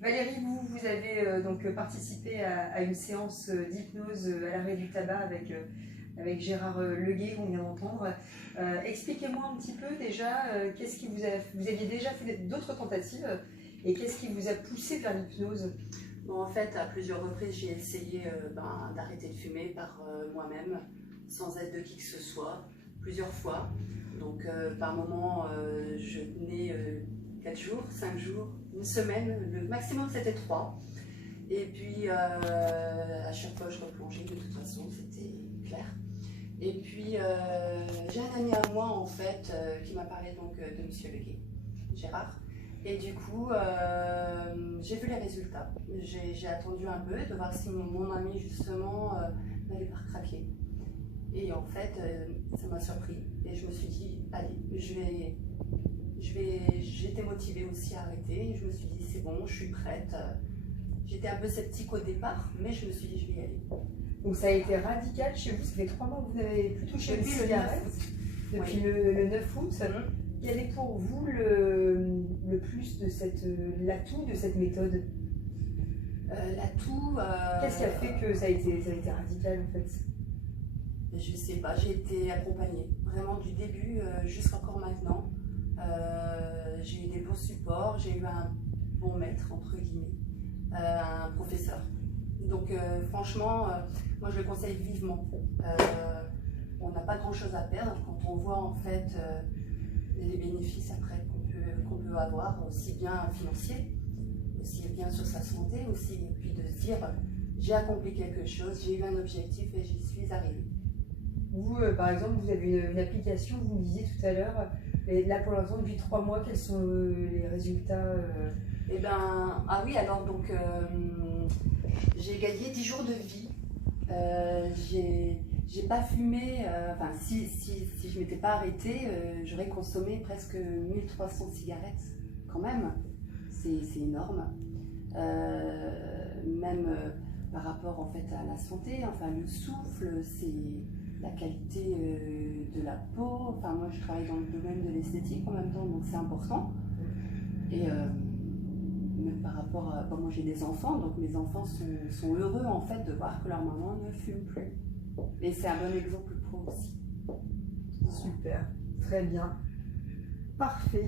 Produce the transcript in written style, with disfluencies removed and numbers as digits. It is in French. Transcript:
Valérie, vous avez donc participé à une séance d'hypnose à l'arrêt du tabac avec Gérard Leguet, qu'on vient d'entendre. Expliquez-moi un petit peu déjà, qu'est-ce qui vous aviez déjà fait d'autres tentatives et qu'est-ce qui vous a poussé vers l'hypnose? Bon, en fait, à plusieurs reprises, j'ai essayé d'arrêter de fumer par moi-même, sans aide de qui que ce soit, plusieurs fois. Donc, par moment, je tenais 4 jours, 5 jours, une semaine, le maximum c'était 3. Et puis, à chaque fois, je replongeais, de toute façon, c'était clair. Et puis, j'ai un ami à moi, en fait, qui m'a parlé donc de Monsieur Leguet, Gérard. Et du coup, j'ai vu les résultats. J'ai attendu un peu de voir si mon ami, justement, n'allait pas craquer. Et en fait, ça m'a surpris. Et je me suis dit, allez, j'étais motivée aussi à arrêter. Et je me suis dit, c'est bon, je suis prête. J'étais un peu sceptique au départ, mais je me suis dit, je vais y aller. Donc ça a été radical chez vous, ça fait 3 mois que vous n'avez plus touché une cigarette. Depuis oui. le 9 août. Quel est pour vous le plus de l'atout de cette méthode? L'atout... Qu'est-ce qui a fait que ça a été radical en fait? Je sais pas, j'ai été accompagnée, vraiment du début jusqu'à encore maintenant. J'ai eu des bons supports, j'ai eu un bon maître, entre guillemets, un professeur. Donc franchement, moi je le conseille vivement. On n'a pas grand chose à perdre quand on voit en fait les bénéfices après qu'on peut avoir, aussi bien financiers, aussi bien sur sa santé, aussi, et puis de se dire j'ai accompli quelque chose, j'ai eu un objectif et j'y suis arrivée. Vous, par exemple, vous avez une application, vous me disiez tout à l'heure, là pour l'instant depuis 3 mois, quels sont les résultats? Eh ben, ah oui, alors donc j'ai gagné 10 jours de vie. J'ai pas fumé, enfin si je m'étais pas arrêtée, j'aurais consommé presque 1300 cigarettes quand même, c'est énorme. Même par rapport en fait à la santé, enfin le souffle, c'est la qualité de la peau, enfin moi je travaille dans le domaine de l'esthétique en même temps, donc c'est important. Et même par rapport à, moi j'ai des enfants, donc mes enfants sont heureux en fait de voir que leur maman ne fume plus. Et c'est un bon exemple pour eux aussi. Super, très bien, parfait.